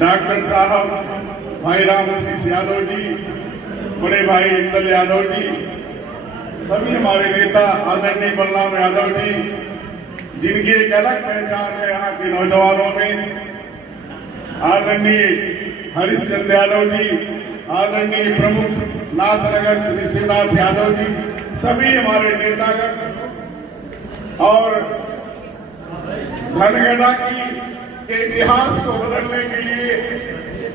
Doctor साहब भाई रामआशीष यादव जी, बड़े भाई इंदल यादव जी, सभी हमारे नेता आदरणीय बलराम यादव जी, जिनकी एक अलग पहचान है यहाँ के नौजवानों में, आदरणीय हरिश्चंद्र यादव जी, आदरणीय प्रमुख नाथनगर श्री शिवनाथ यादव जी, सभी हमारे नेतागण और धनगढ़ा के इतिहास को बदलने के लिए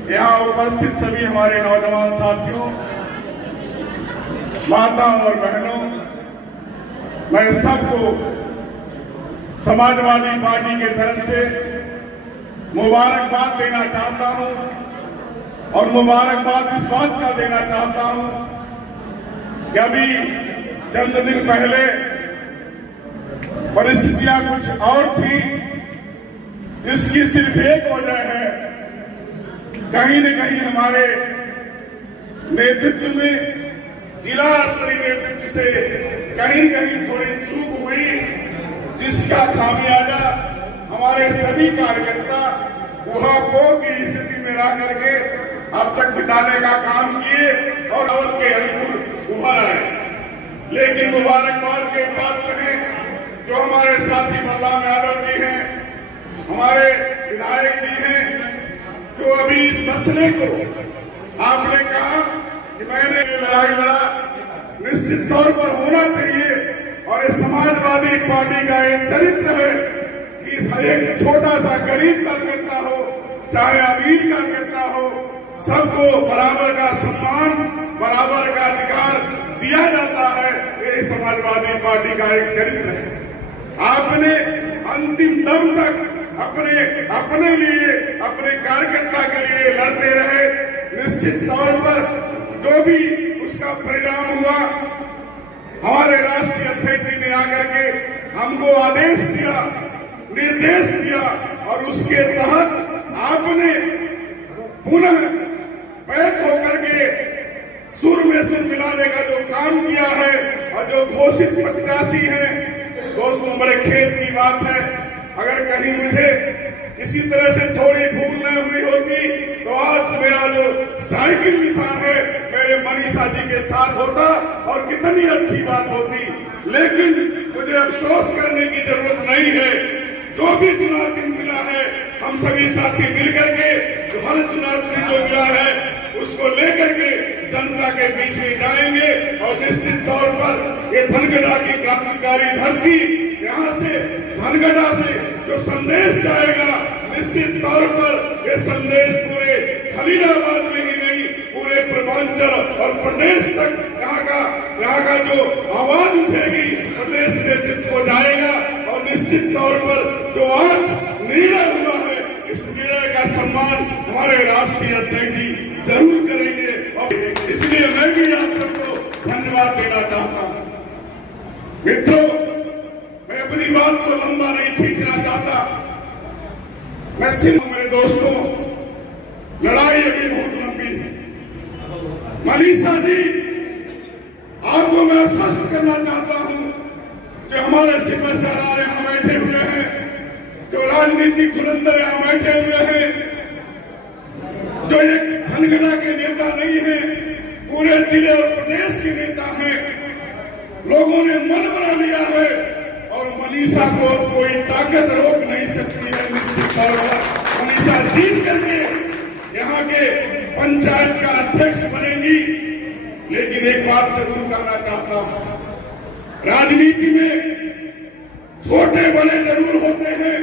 यहाँ उपस्थित सभी हमारे नौजवान साथियों, माताओं और बहनों, मैं सबको समाजवादी पार्टी के तरफ से मुबारकबाद देना चाहता हूं और मुबारकबाद इस बात का देना चाहता हूं कि अभी चंद दिन पहले परिस्थितियां कुछ और थी। इसकी सिर्फ एक वजह है, कहीं न कहीं हमारे नेतृत्व में, जिला स्तरीय नेतृत्व से कहीं न कहीं थोड़ी चूक हुई, जिसका खामियाजा हमारे सभी कार्यकर्ता उहापोह की स्थिति में रह करके अब तक बिताने का काम किए और अवध के अनुकूल उभर आए। लेकिन मुबारकबाद के पात्र हैं जो हमारे साथी बलराम यादव जी हैं, हमारे विधायक जी हैं, जो अभी इस मसले को आपने कहा कि मैंने लड़ाई लड़ा, निश्चित तौर पर होना चाहिए और ये समाजवादी पार्टी का एक चरित्र है कि एक छोटा सा गरीब कार्यकर्ता हो चाहे अमीर कार्यकर्ता हो, सबको बराबर का सम्मान, बराबर का अधिकार दिया जाता है। ये समाजवादी पार्टी का एक चरित्र है। आपने अंतिम दम तक अपने लिए, अपने कार्यकर्ता के लिए लड़ते रहे। निश्चित तौर पर जो भी उसका परिणाम हुआ, हमारे राष्ट्रीय अध्यक्ष जी ने आकर के हमको आदेश दिया, निर्देश दिया और उसके तहत आपने पुनः पैक होकर के सुर में सुर मिलाने का जो काम किया है और जो घोषित प्रत्याशी है, दोस्तों बड़े खेत की बात है। अगर कहीं मुझे इसी तरह से थोड़ी भूल न हुई होती तो आज मेरा जो साइकिल निशान है मेरे मनीषा जी के साथ होता और कितनी अच्छी बात होती। लेकिन मुझे अफसोस करने की जरूरत नहीं है। जो भी चुनाव चिन्ह मिला है, हम सभी साथी मिलकर के जो हर चुनाव चिन्ह जो मिला है उसको लेकर के जनता के बीच में जाएंगे और निश्चित तौर पर ये धनगढ़ा की क्रांतिकारी धरती, यहाँ से धनगढ़ा से जो संदेश जाएगा, निश्चित तौर पर ये संदेश पूरे खलीलाबाद में ही नहीं, पूरे पूर्वांचल और प्रदेश तक यहाँ का जो आवाज उठेगी प्रदेश नेतृत्व को जाएगा। और निश्चित तौर पर जो आज निर्णय हुआ है, इस निर्णय का सम्मान हमारे राष्ट्रीय अध्यक्ष जी जरूर करेंगे और इसलिए मैं भी आप सबको धन्यवाद देना चाहता हूं। मित्रों, मैं अपनी बात को लंबा नहीं खींचना चाहता। मैं सिर्फ मेरे दोस्तों, लड़ाई अभी बहुत लंबी है। मनीषा जी, आपको मैं आश्वस्त करना चाहता हूं, जो हमारे सिपह सरदार यहां बैठे हुए हैं, जो राजनीतिक धुरंधर यहां बैठे हुए हैं, जो एक धनगढ़ा के नेता नहीं है, पूरे जिले और प्रदेश के नेता हैं। लोगों ने मन बना लिया है और मनीषा को कोई ताकत रोक नहीं सकती है। निश्चित तौर पर मनीषा जीत करके यहाँ के पंचायत का अध्यक्ष बनेंगी। लेकिन एक बात जरूर कहना चाहता हूं, राजनीति में छोटे बड़े जरूर होते हैं,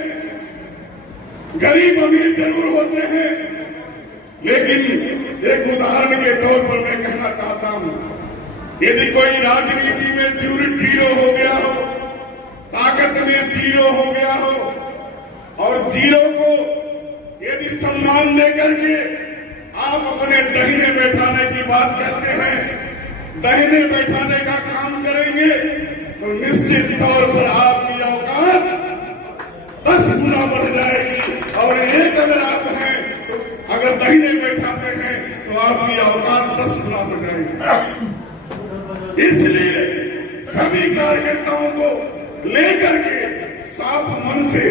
गरीब अमीर जरूर होते हैं, लेकिन एक उदाहरण के तौर पर मैं कहना चाहता हूं, यदि कोई राजनीति में जीरो हो गया हो, ताकत में जीरो हो गया हो और जीरो को यदि सम्मान देकर के आप अपने दहीने बैठाने की बात करते हैं, दहीने बैठाने का काम करेंगे तो निश्चित तौर पर आपकी औकात 10 गुना बढ़ जाएगी। और एक अगर आप हैं तो अगर दहीने बैठाते हैं तो आपकी औकात 10 गुना बढ़ जाएगी। इसलिए सभी कार्यकर्ताओं को लेकर के साफ मन से,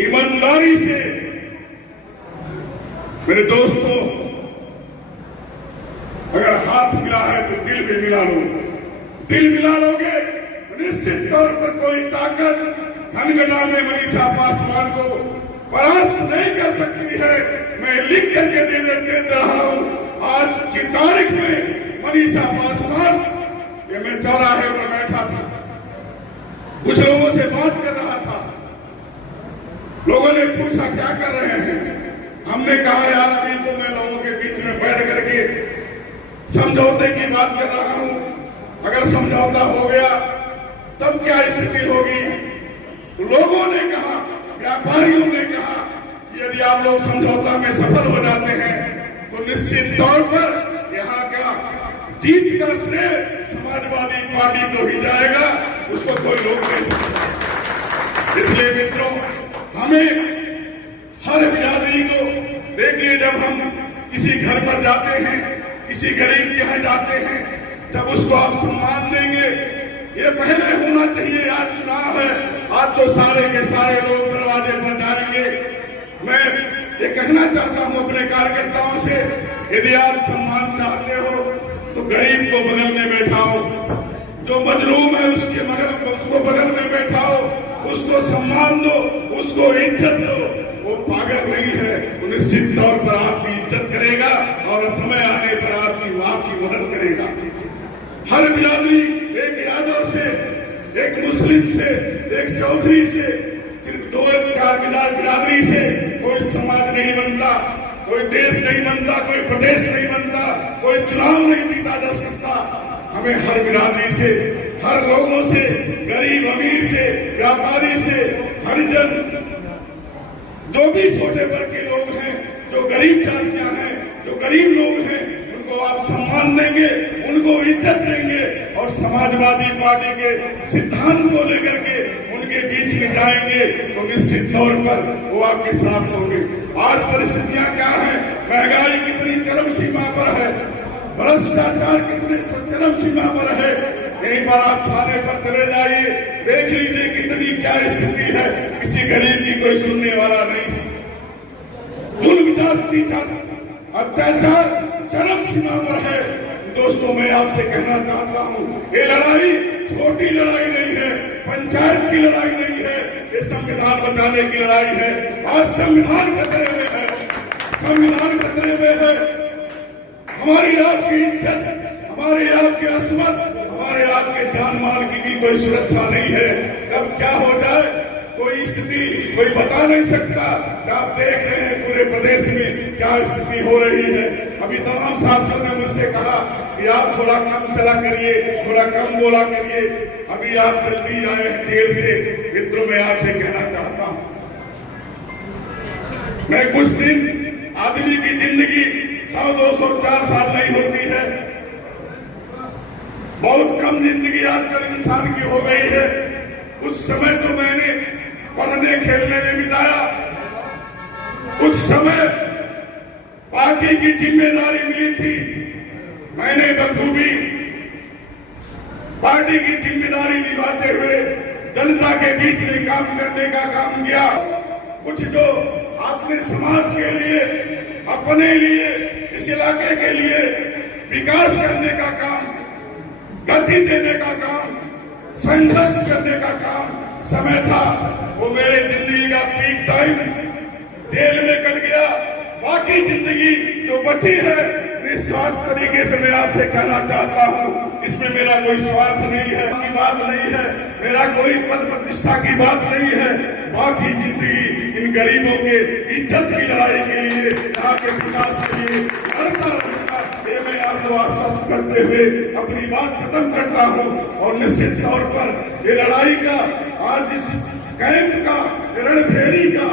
ईमानदारी से मेरे दोस्तों, अगर हाथ मिला है तो दिल भी मिला लो। दिल मिला लोगे तो निश्चित तौर पर कोई ताकत धनगढ़ा में मनीषा पासवान को परास्त नहीं कर सकती है। मैं लिख करके दे रहा हूं। आज की तारीख में मनीषा पासवान, ये मैं चौराहे पर बैठा था, कुछ लोगों से बात कर रहा था। लोगों ने पूछा क्या कर रहे हैं। हमने कहा यार अभी तो मैं लोगों के बीच में बैठ करके समझौते की बात कर रहा हूं। अगर समझौता हो गया तब क्या स्थिति होगी। लोगों ने कहा, व्यापारियों ने कहा, यदि आप लोग समझौता में सफल हो जाते हैं तो निश्चित तौर पर यहाँ का जीत का श्रेय समाजवादी पार्टी को ही जाएगा, उसको कोई रोक नहीं सकता। इसलिए मित्रों, हमें हर बिरादरी को देखिए, जब हम किसी घर पर जाते हैं, किसी गरीब के यहाँ जाते हैं, जब उसको आप सम्मान देंगे, ये पहले होना चाहिए। आज चुनाव है, आज तो सारे के सारे लोग दरवाजे पर जाएंगे। मैं ये कहना चाहता हूं अपने कार्यकर्ताओं से, यदि आप सम्मान चाहते हो तो गरीब को बगल में बैठाओ, जो मजलूम है उसको बगल में बैठाओ, उसको सम्मान दो, उसको इज्जत दो। वो पागल नहीं है, वो निश्चित तौर पर आपकी इज्जत करेगा और समय आने पर आपकी मदद करेगा। हर बिरादरी, एक यादव से, एक मुस्लिम से, एक चौधरी से, सिर्फ दो बिरादरी से कोई समाज नहीं बनता, कोई देश नहीं बनता, कोई प्रदेश नहीं बनता, कोई चुनाव नहीं जीता जा सकता। हमें हर बिरादरी से, हर लोगों से, गरीब अमीर से, व्यापारी से, हरिजन, जो भी छोटे वर्ग के लोग हैं, जो गरीब जातियां हैं, जो गरीब लोग हैं, उनको आप सम्मान देंगे, उनको इज्जत देंगे और समाजवादी पार्टी के सिद्धांत को लेकर के उनके बीच में जाएंगे तो निश्चित तौर पर वो आपके साथ होंगे। आज परिस्थितियां क्या है, महंगाई कितनी चरम सीमा पर है, भ्रष्टाचार कितने चरम सीमा पर है। एक बार आप थाने पर चले जाइए, देख लीजिए कितनी क्या स्थिति है। किसी गरीब की कोई सुनने वाला नहीं, जुल्म जाति अत्याचार चरम सीमा पर है। दोस्तों, मैं आपसे कहना चाहता हूं, ये लड़ाई छोटी लड़ाई नहीं है, पंचायत की लड़ाई नहीं है, ये संविधान बचाने की लड़ाई है। आज संविधान खतरे में है, संविधान खतरे में है। हमारी आपकी इज्जत, हमारे आपके अस्मत, हमारे आपके जान माल की भी कोई सुरक्षा नहीं है। कब क्या हो जाए कोई स्थिति कोई बता नहीं सकता। आप देख रहे हैं पूरे प्रदेश में क्या स्थिति हो रही है। अभी तमाम साथियों ने मुझसे कहा कि आप थोड़ा कम चला करिए, थोड़ा कम बोला करिए। अभी आप जल्दी आए हैं जेल से। मित्रों, मैं आपसे कहना चाहता हूं, मैं कुछ दिन, आदमी की जिंदगी 100, 200, 4 साल नहीं होती है। बहुत कम जिंदगी आजकल इंसान की हो गई है। कुछ समय तो मैंने पढ़ने खेलने में बिताया, कुछ समय पार्टी की जिम्मेदारी मिली थी, मैंने बखूबी पार्टी की जिम्मेदारी निभाते हुए जनता के बीच में काम करने का काम किया। कुछ जो आपने समाज के लिए, अपने लिए, इस इलाके के लिए विकास करने का काम, गति देने का काम, संघर्ष करने का काम समय था, वो मेरे जिंदगी का पीक टाइम जेल में कट गया। बाकी जिंदगी जो बची है, निस्वार्थ तरीके से मैं आपसे कहना चाहता हूँ, इसमें मेरा कोई स्वार्थ नहीं है, की बात नहीं है, मेरा कोई पद प्रतिष्ठा की बात नहीं है। बाकी जिंदगी इन गरीबों के इज्जत की लड़ाई के लिए, यहाँ के विकास के लिए लड़ता रहूंगा। ये मैं आपको आश्वस्त करते हुए अपनी बात खत्म करता हूँ। और निश्चित तौर पर ये लड़ाई का, आज इस कैंप का, रणभेरी का,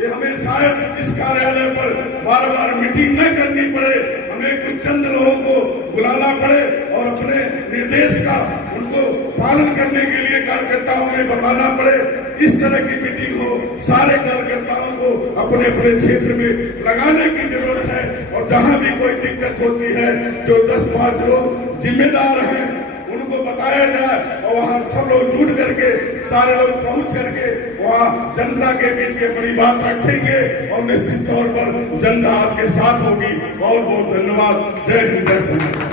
ये हमें शायद इस कार्यालय पर बार बार मीटिंग न करनी पड़े, हमें कुछ चंद लोगों को बुलाना पड़े और अपने निर्देश का उनको पालन करने के लिए कार्यकर्ताओं में बताना पड़े। इस तरह की मीटिंग हो, सारे कार्यकर्ताओं को अपने अपने क्षेत्र में लगाने की जरूरत है। और जहां भी कोई दिक्कत होती है, जो 10-5 लोग जिम्मेदार हैं, उनको बता बताया जाए और वहां सब लोग जुट करके सारे लोग पहुंच करके वहां जनता के बीच में बड़ी बात रखेंगे और निश्चित तौर पर जनता आपके साथ होगी। बहुत बहुत धन्यवाद। जय हिंद, जय संविधान।